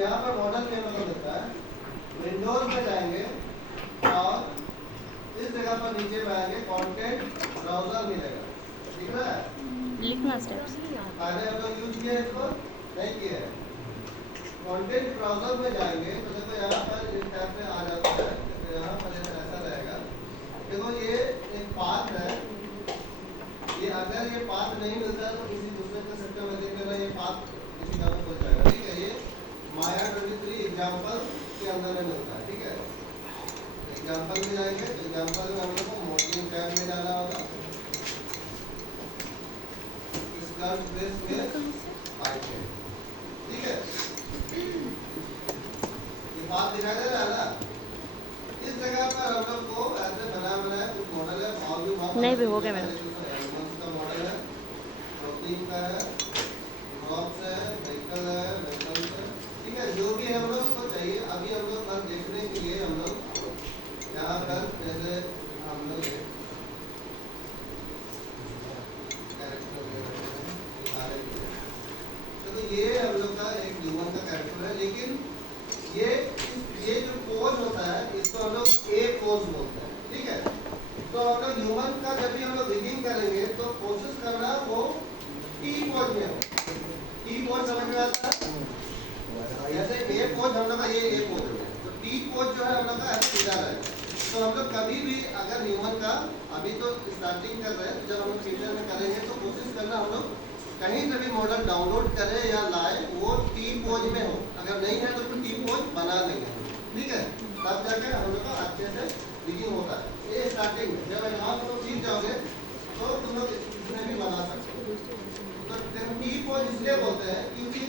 यहाँ पर मॉडल में हम लोग मिलता है, विंडोज में जाएंगे और इस जगह पर नीचे में आएंगे, कंटेंट ब्राउजर मिलेगा, दिख रहा है? लिखना स्टेप्स पहले हम लोग यूज किए इसको, नहीं किए हैं। कंटेंट ब्राउजर में जाएंगे तो देखो यहाँ पर इस टैब पे आ जाता है, तो यहाँ पर ऐसा रहेगा। देखो ये एक पाथ है, ये अगर ये पाथ नहीं मिलता है तो किसी दूसरे के सिस्टम में देख लेना, ये पाथ किसी का भी खुल जाएगा, ठीक है? ये माया 23 एग्जाम्पल के अंदर में मिलता है, ठीक है? एग्जाम्पल में जाएंगे तो एग्जाम्पल में हम लोग को मॉडलिंग टैब में जाना होगा, इसका बेस में आएंगे, ठीक है? ये बात दिखाई दे रहा है ना? इस जगह पर हम लोग को ऐसे बनाया कुछ मॉडल है, और भी बहुत नहीं भी हो गया मेरा का मॉडल है, प्रोटीन का है, ड्रॉप्स है, व्हीकल है, वेहिकल्स है, ठीक है? जो भी हम लोग को चाहिए अभी हम लोग बस देखने के लिए हम लोग यहाँ पर जैसे हम लोग तो ये हम लोग का एक ह्यूमन का कैरेक्टर है, लेकिन ये जो पोज होता है इसको हम लोग ए पोज बोलते हैं, ठीक है? तो हम लोग ह्यूमन का जब भी हम लोग रिगिंग करेंगे तो कोशिश करना वो टी पोज में हो। टी पोज समझ में आता है? जैसे ए पोज हम लोग का ये ए पोज है, तो टी पोज जो है हम लोग का ऐसे सीधा रहेगा। तो हम लोग कभी भी अगर ह्यूमन का अभी तो स्टार्टिंग कर रहे हैं, जब हम लोग फ्यूचर में करेंगे तो कोशिश करना हम लोग कहीं से भी मॉडल डाउनलोड करें या लाए वो टी पोज में हो, अगर नहीं है तो फिर टी पोज बना लेंगे, ठीक है? तब जाके हम लोग का अच्छे से रिगिंग होता है। ये स्टार्टिंग में जब यहाँ तुम लोग सीख जाओगे तो तुम लोग इसमें भी बना सकते हो। तो टी पोज इसलिए बोलते हैं क्योंकि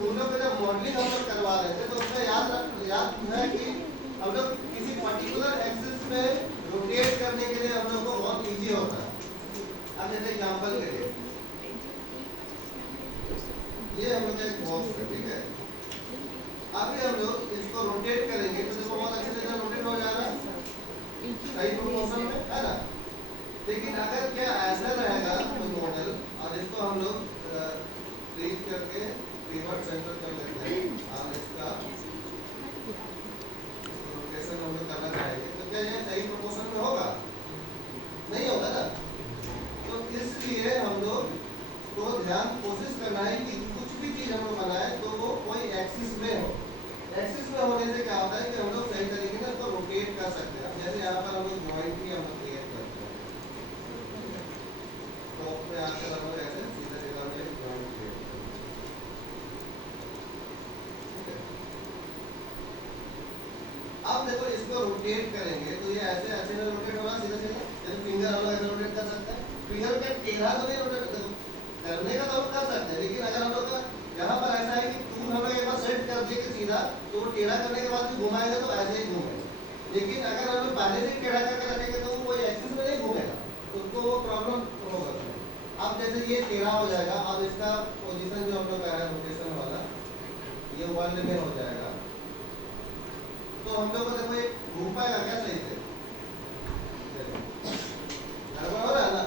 तुम लोग जब मॉडलिंग हम लोग करवा रहे थे तो उसमें याद है कि हम लोग किसी पर्टिकुलर एक्सिस में रोटेट करने के लिए हम लोग को बहुत इजी होता है। अब जैसे एग्जाम्पल के लिए ये हम लोग एक बॉक्स है, ठीक है? अभी हम लोग इसको रोटेट करेंगे तो देखो बहुत अच्छे से रोटेट हो जा रहा है सही प्रोपोर्शन में, है ना? लेकिन अगर क्या ऐसा रहेगा कोई मॉडल और इसको हम लोग क्लिक करके रिवर्ट सेंटर कर लेते हैं और इसका रोटेशन हम लोग करना चाहेंगे तो क्या ये सही प्रोपोर्शन में होगा? नहीं होगा ना? तो इसलिए हम लोग को ध्यान कोशिश करना है कि कुछ भी चीज हम लोग बनाए तो वो कोई एक्सिस में हो। एक्सिस में होने से क्या होता है कि हम लोग सही तरीके से उसको रोटेट कर सकते हैं। जैसे यहाँ पर हम लोग जॉइंट भी हम लोग क्रिएट करते हैं, तो अपने आकर हम लोग ऐसे सीधा जगह में जॉइंट क्रिएट करते हैं, ठीक है? अब देखो इसको रोटेट करेंगे तो ये ऐसे अच्छे से रोटेट होगा सीधा सीधा। जैसे फिंगर हम लोग ऐसे रोटेट कर सकते हैं, फिंगर पे टेढ़ा तो नहीं रोटेट करने का तो हम कर सकते हैं, लेकिन अगर हम लोग का यहाँ पर ऐसा है कि टूल हम लोग एक बार सेट कर दिए कि सीधा, तो वो टेढ़ा करने के बाद भी घुमाएगा तो ऐसे ही घूमेगा। लेकिन अगर हम लोग पहले से टेढ़ा करके रखेंगे तो वो कोई एक्सिस में नहीं घूमेगा, उसको वो प्रॉब्लम होगा। अब जैसे ये टेढ़ा हो जाएगा, अब इसका पोजीशन जो हम लोग का है रोटेशन वाला ये वर्ल्ड में हो जाएगा, तो हम लोग को देखो ये घूम पाएगा क्या सही से? गड़बड़ हो रहा है ना?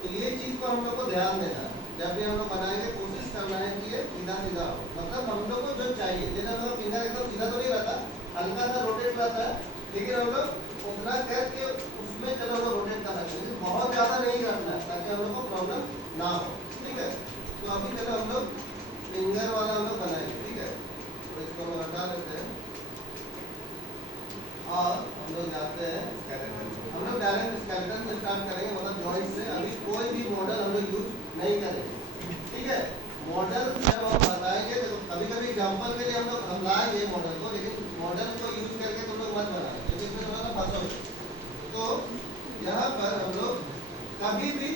तो ये चीज को हम लोग को ध्यान देना है। जब भी हम लोग बनाएंगे कोशिश करना है कि ये सीधा सीधा हो, मतलब हम लोग को जो चाहिए। जैसे हम लोग फिंगर एकदम सीधा तो नहीं रहता, हल्का सा रोटेट रहता है, लेकिन हम लोग उतना करके उसमें चलो हम लोग रोटेट कर सकते हैं, बहुत ज्यादा नहीं करना है ताकि हम लोग को प्रॉब्लम ना हो, ठीक है? तो अभी चलो हम लोग फिंगर वाला हम लोग बनाएंगे, ठीक है? तो इसको हम हटा देते हैं और हम लोग जाते हैं स्केलेटन। हम लोग डायरेक्ट स्केलेटन से स्टार्ट करेंगे, मतलब जॉइंट से। अभी कोई भी मॉडल हम लोग यूज नहीं करेंगे, ठीक है? मॉडल जब हम बताएंगे तो कभी कभी एग्जांपल के लिए हम लोग हम लाएंगे मॉडल को, लेकिन मॉडल को यूज करके तुम लोग मत बनाए क्योंकि इसमें थोड़ा फंसोगे। तो यहाँ पर हम लोग कभी भी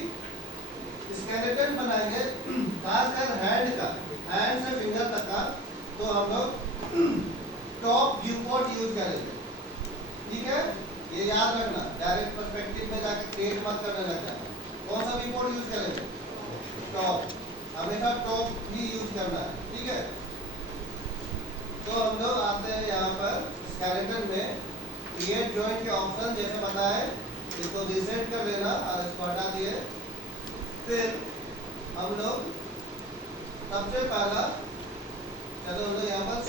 स्केलेटन बनाएंगे, खासकर हैंड का, हैंड से फिंगर तक का, तो हम लोग टॉप व्यू पोर्ट यूज करेंगे, ठीक है? ये याद रखना, डायरेक्ट पर्सपेक्टिव में जाके क्रिएट मत करने लग जाना। कौन सा व्यू पोर्ट यूज करेंगे? टॉप, हमेशा टॉप ही यूज करना है, ठीक है? तो हम लोग आते हैं यहाँ पर स्केलेटन में, क्रिएट जॉइंट के ऑप्शन जैसे बताए, इसको रीसेट कर लेना और इसको हटा दिए। फिर हम लोग सबसे पहला चलो हम लोग यहाँ पर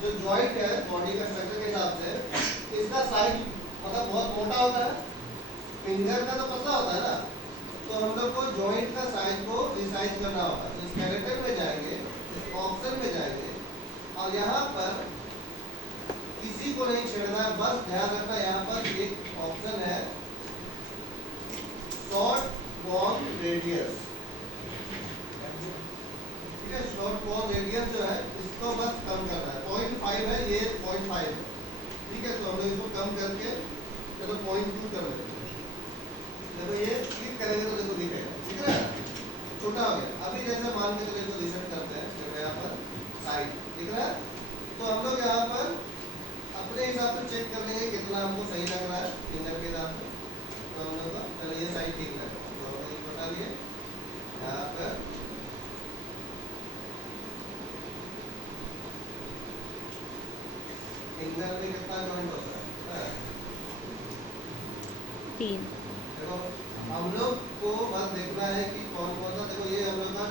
जो जॉइंट है बॉडी का स्ट्रक्चर के हिसाब से इसका साइज मतलब बहुत मोटा होता है, फिंगर का तो पतला होता है ना, तो हम लोग को जॉइंट का साइज को रिसाइज करना होगा। तो स्केलेटन में जाएंगे, इस ऑप्शन में जाएंगे और यहाँ पर किसी को नहीं छेड़ना है, बस ध्यान रखना यहाँ पर एक ऑप्शन है शॉर्ट बॉन रेडियस, ठीक है। शॉर्ट बॉन रेडियस जो है इसको बस कम करना है, 0.5 है, ये 0.5 है, ठीक है। तो हम लोग इसको कम करके चलो 0.2 कर लेते हैं। देखो ये क्लिक करेंगे तो देखो दिखेगा, ठीक है, छोटा हो गया। अभी जैसे मान के चलो इसको रीसेट करते हैं, देखो यहाँ पर साइड दिख रहा है, तो हम लोग यहाँ पर अपने हिसाब से चेक कर लेंगे कितना हमको सही लग रहा है फिंगर के हिसाब से। तो हम लोग का चलो ये साइड ठीक लग रहा है, तो हम लोग बता लिए यहाँ पर फिंगर में कितना जॉइंट होता है 3। देखो हम लोग को बस देखना है कि कौन कौन सा, देखो ये हम लोग का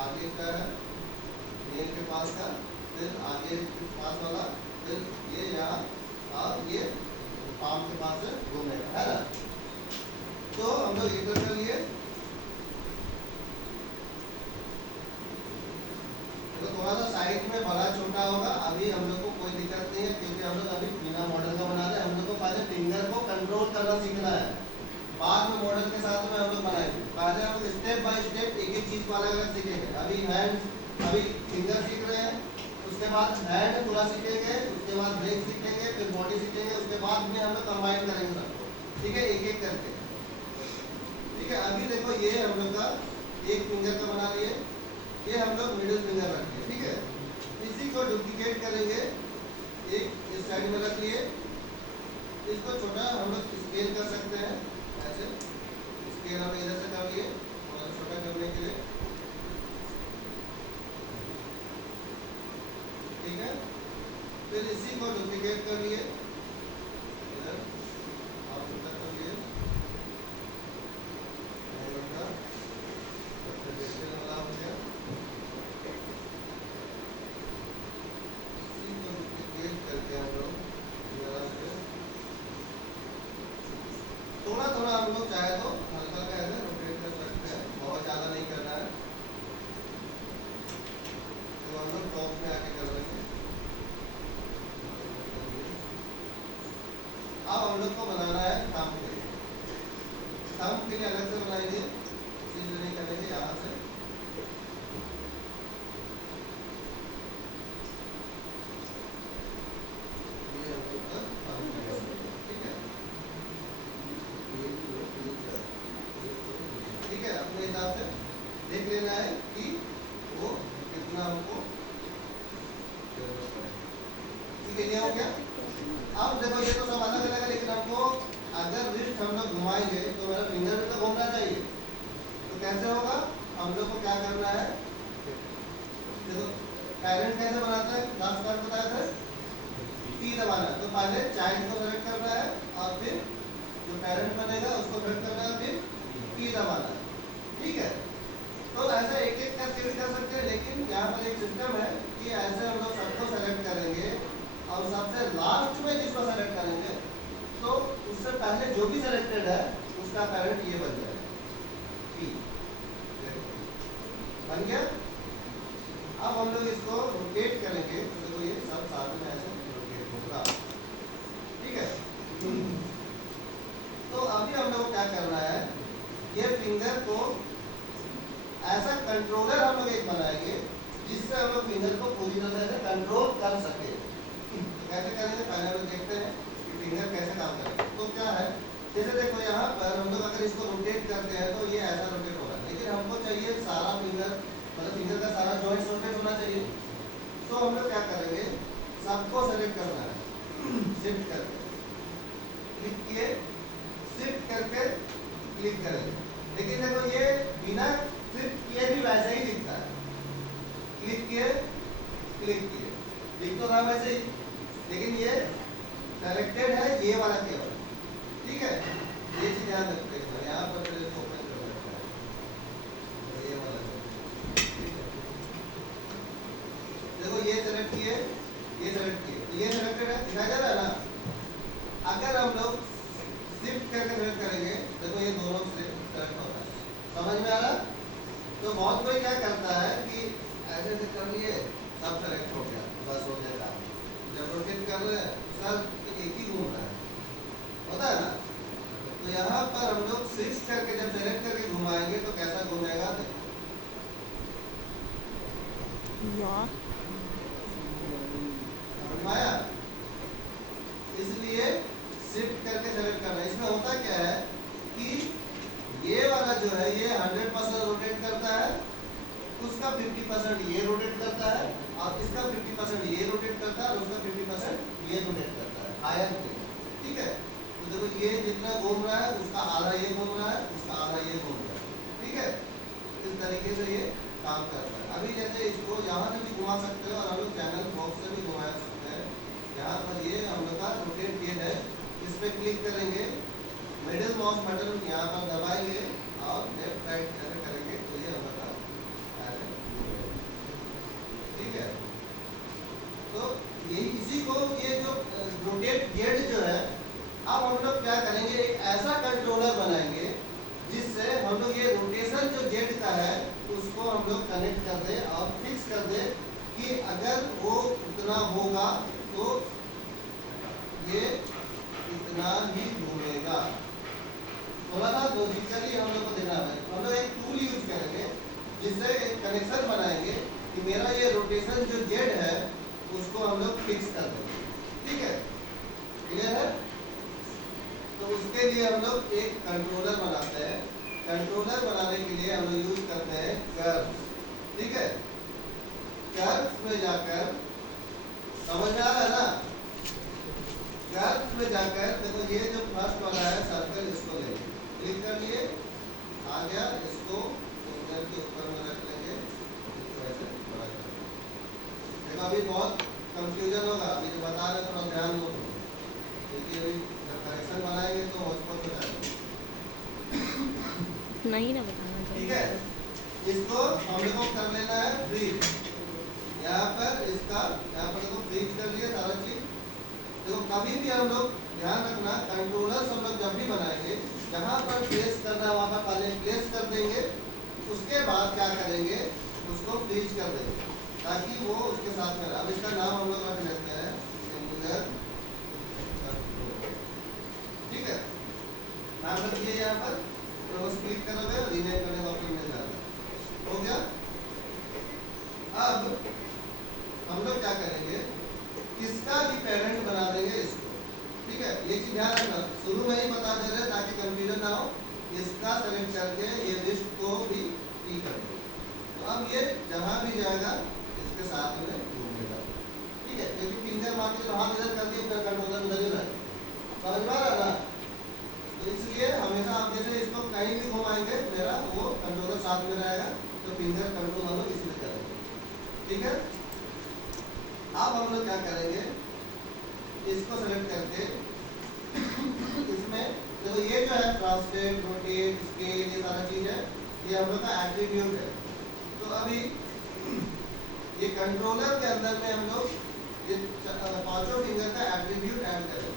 आगे का है, नेल के पास का, फिर आगे के पास वाला, फिर ये यहाँ और ये पाम के पास से घूमेगा, है ना। तो हम लोग इधर कर लिए, तो थोड़ा सा साइज में बड़ा छोटा होगा, अभी हम लोग को कोई दिक्कत नहीं है क्योंकि हम लोग अभी बिना मॉडल का बना रहे हैं। हम लोग को पहले फिंगर को कंट्रोल करना सीखना है, बाद में मॉडल के साथ में हम लोग बनाएंगे। पहले हम लोग स्टेप बाय स्टेप एक एक चीज को अलग अलग सीखेंगे। अभी हैंड, अभी फिंगर सीख रहे हैं, उसके बाद हैंड पूरा सीखेंगे, उसके बाद ब्रेक सीखेंगे, फिर बॉडी सीखेंगे, उसके बाद में हम लोग कंबाइन करेंगे सबको, ठीक है, एक एक करके, ठीक है। अभी देखो ये हम लोग का एक फिंगर का बना लिए, ये हम लोग मिडिल फिंगर रखेंगे, ठीक है। इसी को डुप्लीकेट करेंगे, एक इस साइड में रख लिए, इसको छोटा हम लोग स्केल कर सकते हैं, ऐसे स्केल हम इधर से कर लिए और छोटा करने के लिए, ठीक है। फिर इसी को डुप्लीकेट कर लिए, इधर आप छोटा कर लिए, वाला हो गया, करके हम लोग थोड़ा थोड़ा हम लोग चाहे तो हल्का का है रोटेट कर सकते हैं, बहुत ज़्यादा नहीं करना है। तो हम लोग टॉप में आके कर लेंगे। अब हम लोग को बनाना है थंब के लिए, थंब के लिए अलग से बनाएंगे, चीज नहीं करेंगे यहाँ से, देख लेना है कि वो कितना हमको, ठीक है, ये हो गया। अब देखो ये तो सब अलग अलग है, लेकिन हमको अगर रिस्ट हम लोग घुमाएंगे तो मेरा फिंगर भी तो घूमना चाहिए, तो कैसे होगा, हम लोग को क्या करना है, देखो पैरेंट कैसे बनाता है, लास्ट बार बताया था, पी दबाना है। तो पहले चाइल्ड को सेलेक्ट करना है और फिर जो पैरेंट बनेगा उसको सेलेक्ट करना है, फिर पी दबाना है, ठीक है। तो ऐसा एक एक करके भी कर सकते हैं, लेकिन यहाँ पर एक सिस्टम है कि ऐसे हम लोग सबको सेलेक्ट करेंगे और सबसे लास्ट में जिसको सेलेक्ट करेंगे तो उससे पहले जो भी सेलेक्टेड है उसका पैरेंट ये बन जाएगा, पी बन गया। अब हम लोग इसको रोटेट करेंगे, तो देखो ये सब साथ में ऐसे रोटेट होगा, ठीक है। तो अभी हम लोग क्या करना है, ये फिंगर को ऐसा कंट्रोलर हम लोग एक बनाएंगे जिससे हम लोग फिंगर को पूरी तरह से कंट्रोल कर सके। तो कैसे करेंगे, पहले हम लोग देखते हैं कि फिंगर कैसे काम करेगा। तो क्या है, जैसे देखो यहाँ पर हम लोग अगर इसको रोटेट करते हैं तो ये ऐसा रोटेट होगा, लेकिन हमको चाहिए सारा फिंगर, मतलब फिंगर का सारा जॉइंट रोटेट होना चाहिए। तो हम लोग क्या करेंगे, सबको सेलेक्ट करना है, शिफ्ट करके क्लिक किए, शिफ्ट करके क्लिक करेंगे। लेकिन देखो ये बिना शिफ्ट किए भी वैसे ही दिखता है, क्लिक किए क्लिक किए दिख तो रहा वैसे ही, लेकिन ये सेलेक्टेड है ये वाला केवल, ठीक है। ये चीज ध्यान रखते हैं, यहाँ पर इसको ओपन कर रखा है, ये वाला, ठीक है। देखो ये सेलेक्ट किए, दिखाई दे रहा है ना। अगर हम लोग शिफ्ट करके सेलेक्ट करेंगे, देखो ये दोनों से सेलेक्ट होता है, समझ में आ रहा। तो बहुत कोई क्या करता है कि ऐसे से कर लिए, सब सेलेक्ट हो गया, बस हो गया काम। जब रोटेट कर रहे हैं सर तो एक ही घूम रहा है, होता है ना। तो यहाँ पर हम लोग शिफ्ट करके जब सेलेक्ट करके घुमाएंगे तो कैसा घूमेगा, यार घुमाया। इसलिए शिफ्ट करके सेलेक्ट करना। इसमें होता क्या है कि ये वाला जो है ये 100% रोटेट करता है, उसका 50% ये रोटेट करता है, और इसका 50% ये रोटेट करता है, और उसका 50% ये रोटेट करता है हायर पे। ठीक है, तो देखो ये जितना घूम रहा है उसका आधा ये घूम रहा है, उसका आधा ये घूम रहा है। ठीक है, इस तरीके से ये काम करता है। अभी जैसे इसको यहाँ से भी घुमा सकते हो और हम लोग चैनल बॉक्स से भी घुमा सकते हैं। यहाँ पर ये हम लोग का रोटेट ये है, इस पर क्लिक करेंगे, मिडिल माउस बटन यहाँ पर दबाएंगे और लेफ्ट राइट ऐसे करेंगे तो ये हम लोग का ऐसे घूमेगा। ठीक है, तो यही इसी को ये जो रोटेट जेड जो है, अब हम लोग क्या करेंगे, एक ऐसा कंट्रोलर बनाएंगे जिससे हम लोग ये रोटेशन जो जेड का है उसको हम लोग कनेक्ट कर दे और फिक्स कर दे कि अगर वो उतना होगा तो ये इतना ही घूमेगा। थोड़ा सा लॉजिकली हम लोग को देना है। हम लोग एक टूल यूज करेंगे जिससे एक कनेक्शन बनाएंगे कि मेरा ये रोटेशन जो जेड है उसको हम लोग फिक्स कर देंगे। ठीक है, क्लियर है। तो उसके लिए हम लोग एक कंट्रोलर बनाते हैं। कंट्रोलर बनाने के लिए हम लोग यूज करते हैं कर्व्स। ठीक है, कर्व्स में जाकर, समझ में आ रहा है ना, कर्व्स में जाकर देखो ये जो फर्स्ट वाला है सर्कल, इसको लेंगे, क्लिक कर लिए, आ गया, इसको फिंगर के ऊपर में रख लेंगे, इसको ऐसे बड़ा कर देंगे। देखो अभी बहुत कंफ्यूजन होगा, अभी जो बता रहे थोड़ा ध्यान दो, क्योंकि अभी करेक्शन बनाएंगे तो उसको हो जाएगा। नहीं ना बताना ठीक चाहिए। है, इसको हम लोग को कर लेना है फ्रीज। यहाँ पर इसका यहाँ पर देखो फ्रीज कर लिए सारा चीज। देखो कभी भी हम लोग ध्यान रखना, कंट्रोलर हम लोग जब भी बनाएंगे जहाँ पर प्लेस करना है वहाँ पर पहले प्लेस कर देंगे, उसके बाद क्या करेंगे, उसको फ्रीज कर देंगे ताकि वो उसके साथ में रहे। अब इसका नाम हम लोग रख लेते हैं सिंगुलर। ठीक है, नाम रखिए यहाँ पर, क्रॉस क्लिक करोगे रीनेम करने का ऑप्शन मिल जाएगा। हो गया। अब हम लोग क्या करेंगे, इसका भी पेरेंट बना देंगे इसको। ठीक है, ये चीज ध्यान रखना, शुरू में ही बता दे रहे ताकि कंफ्यूजन ना हो। इसका सेलेक्ट करके ये लिस्ट को भी टी कर दो, तो अब ये जहाँ भी जाएगा इसके साथ में घूमेगा। ठीक है, क्योंकि फिंगर मार के हाथ इधर कर दिए फिर कंट्रोलर उधर ही रहेगा, समझ में आ रहा ना। तो इसलिए हमेशा आप जैसे इसको कहीं भी घुमाएंगे मेरा वो कंट्रोलर साथ में रहेगा, तो फिंगर कंट्रोल हम लोग इसमें करेंगे। ठीक है, अब हम लोग क्या करेंगे, इसको सेलेक्ट करके इसमें देखो ये जो है ट्रांसलेट, रोटेट, स्केल, ये सारा चीज है, ये हम लोग का एट्रीब्यूट है। तो अभी ये कंट्रोलर के अंदर में हम लोग ये पांचों फिंगर का एट्रीब्यूट ऐड करेंगे।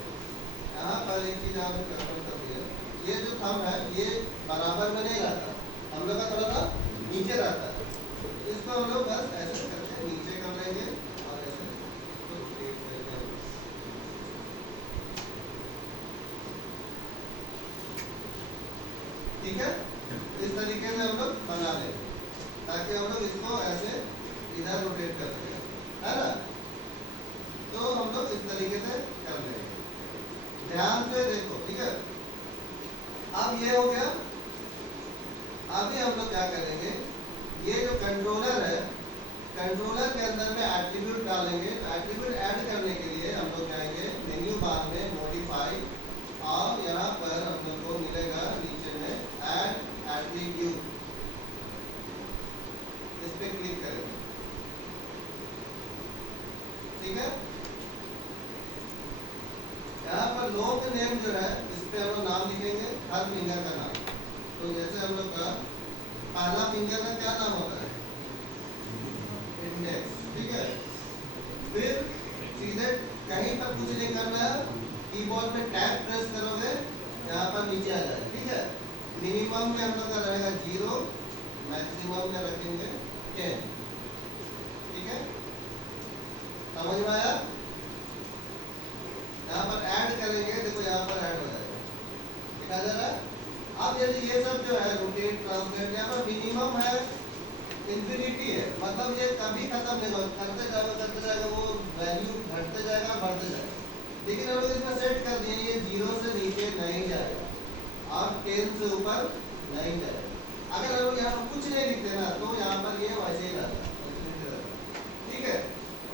यहाँ पर एक चीज आपने कंट्रोल कर दिया, ये जो थंब है ये बराबर में नहीं रहता, हम लोग का थोड़ा सा नीचे रहता है। इसको हम लोग बस ऐसे करके नीचे कर लेंगे और ऐसे रोटेट करेंगे। ठीक है, इस तरीके से हम लोग बना लेंगे ताकि हम लोग इसको ऐसे इधर रोटेट कर सकें, है ना। तो हम लोग इस तरीके से कर लेंगे, ध्यान से देखो। ठीक है, अब ये हो गया। अभी हम लोग क्या करेंगे, ये जो कंट्रोलर है, कंट्रोलर के अंदर में एट्रीब्यूट डालेंगे। एट्रीब्यूट ऐड करने के लिए हम लोग जाएंगे मेन्यू बार में मॉडिफाई, और यहाँ पर हम लोग को मिलेगा नीचे में ऐड एट्रीब्यूट, इस पे क्लिक करेंगे। ठीक है, यहाँ पर लोग नेम जो है इस पे हम लोग नाम लिखेंगे, हर फिंगर का नाम। तो जैसे हम लोग का पहला फिंगर का क्या नाम होता है, इंडेक्स। ठीक है, फिर सीधे कहीं पर कुछ नहीं कीबोर्ड में टैब प्रेस करोगे यहाँ पर नीचे आ जाएगा, ठीक है। मिनिमम में हम लोग का रहेगा 0, मैक्सिमम में रखेंगे 10, ठीक है। समझ में आया? यहाँ पर ऐड करेंगे, देखो यहाँ पर ऐड हो जाएगा, दिखा जा रहा है। अब यदि ये सब जो है रोटेट ट्रांसलेट, यहाँ पर मिनिमम है इंफिनिटी है, मतलब ये कभी खत्म नहीं होगा, करते जाएगा, वो वैल्यू घटते जाएगा बढ़ते जाएगा। लेकिन हम लोग इसमें सेट कर दिए ये 0 से नीचे नहीं जाएगा और 10 से ऊपर नहीं जाएगा। अगर हम लोग यहाँ पर कुछ नहीं लिखते ना तो यहाँ पर ये वैसे ही रहता है, ठीक है।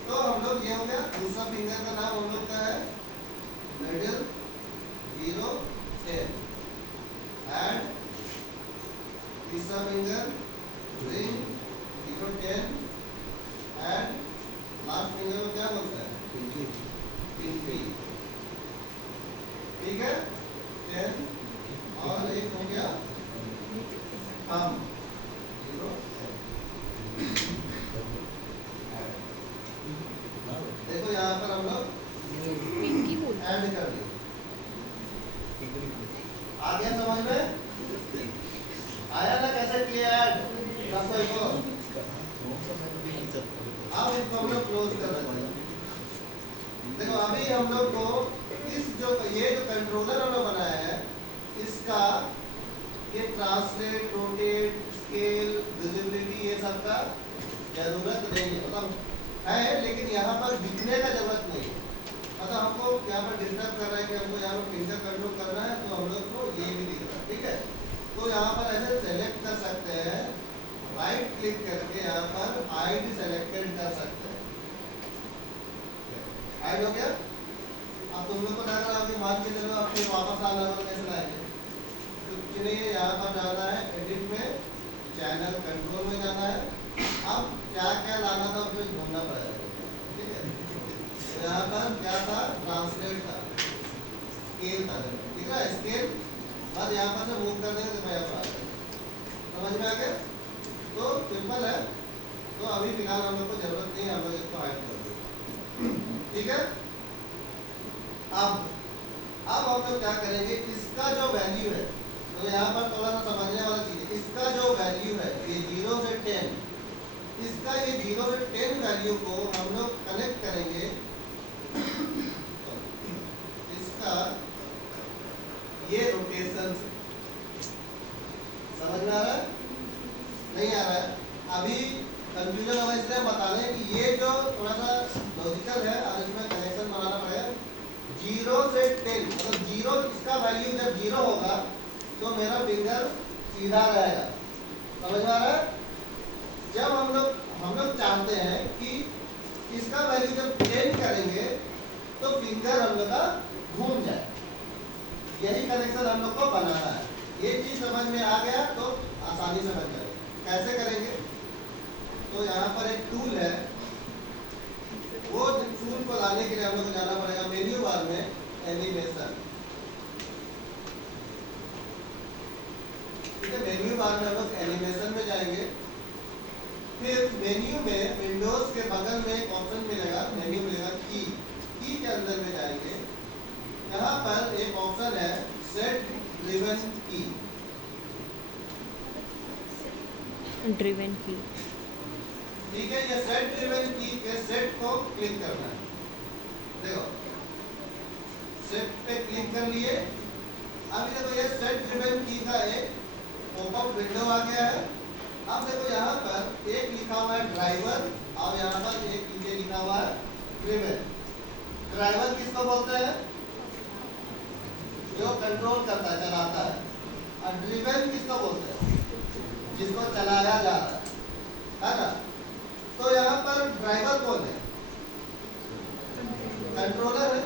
तो हम लोग ये हो गया, दूसरा फिंगर का नाम हम लोग का है मिडिल 0 10 एंड तीसरा finger ring 0 10 and last finger को क्या बोलते हैं? पिंकी, ठीक है। 10 और एक हो गया थंब 0 देखो यहाँ पर हम लोग पिंकी बोल ऐड कर दिए। आ गया समझ में? आया ना कैसे किया ऐड? सबको को अब इसको हम लोग क्लोज कर देते हैं। देखो अभी हम लोग को इस जो ये जो कंट्रोलर हम लोग बनाया है इसका ये ट्रांसलेट, रोटेट, स्केल, विजिबिलिटी ये सब का जरूरत नहीं है, मतलब है लेकिन यहाँ पर दिखने का जरूरत नहीं है। मतलब हमको यहाँ पर डिस्टर्ब कर रहा है कि हमको यहाँ पर फिंगर कंट्रोल करना है तो हम लोग को ये भी दिख रहा है, ठीक है। तो यहाँ पर ऐसे सेलेक्ट कर सकते हैं, राइट क्लिक करके यहाँ पर हाइड सेलेक्टेड कर सकते हैं। हाइड हो गया। अब तुम लोग को लग रहा है कि मान के चलो अब फिर वापस आना होगा, कैसे लाएंगे? तो चलिए यहाँ पर जाना है एडिट में, चैनल कंट्रोल में जाना है। अब क्या क्या लाना था उसमें ढूंढना पड़ेगा, ठीक है। तो यहाँ पर क्या था? ट्रांसलेट था, स्केल था, ठीक है। स्केल बस यहाँ पर से मूव कर देंगे तो यहाँ पर आ जाएगा। समझ में आ गया? तो सिंपल है। तो अभी फिलहाल हम लोग को जरूरत नहीं है, हम लोग इसको हाइड कर देंगे, ठीक है। अब हम लोग क्या करेंगे, इसका जो वैल्यू है तो यहाँ पर थोड़ा सा समझने वाला चीज है। इसका जो वैल्यू है ये 0 से 10, इसका ये 0 से 10 वैल्यू को हम लोग कनेक्ट करेंगे इसका ये रोटेशन से। समझ में आ रहा है? नहीं आ रहा है? अभी कंफ्यूजन होगा, इसलिए बता रहे हैं कि ये जो थोड़ा सा लॉजिकल है और इसमें कनेक्शन बनाना पड़ेगा। 0 से 10 मतलब 0 इसका वैल्यू जब 0 होगा तो मेरा फिंगर सीधा रहेगा। समझ में आ रहा है? जब हम लोग चाहते हैं कि इसका वैल्यू जब चेंज करेंगे तो फिंगर हम लोग का घूम जाए। यही कनेक्शन हम लोग को बनाना है। ये चीज समझ में आ गया तो आसानी से बन जाएगा। कैसे करेंगे? तो यहाँ पर एक टूल है, वो टूल को लाने के लिए हम लोग को जाना पड़ेगा मेन्यू बार में, एनिमेशन, ठीक है। मेन्यू बार में हम लोग एनिमेशन में जाएंगे, फिर मेन्यू में विंडोज के बगल में एक ऑप्शन मिलेगा, मेन्यू मिलेगा की के अंदर में जाएंगे। यहाँ पर एक ऑप्शन है सेट ड्रिवन की, ड्रिवन की, ठीक है। ये सेट ड्रिवन की के सेट को क्लिक करना है। देखो सेट पे क्लिक कर लिए। अभी देखो ये सेट ड्रिवन की का एक पॉपअप विंडो आ गया है। अब देखो यहाँ पर एक लिखा हुआ है ड्राइवर और यहाँ पर एक नीचे लिखा हुआ है ड्रिवन। ड्राइवर किसको बोलते हैं? जो कंट्रोल करता है, चलाता है। और ड्रिवन किसको बोलते हैं? जिसको चलाया जा रहा है ना। तो यहाँ पर ड्राइवर कौन है? कंट्रोलर है।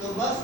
तो बस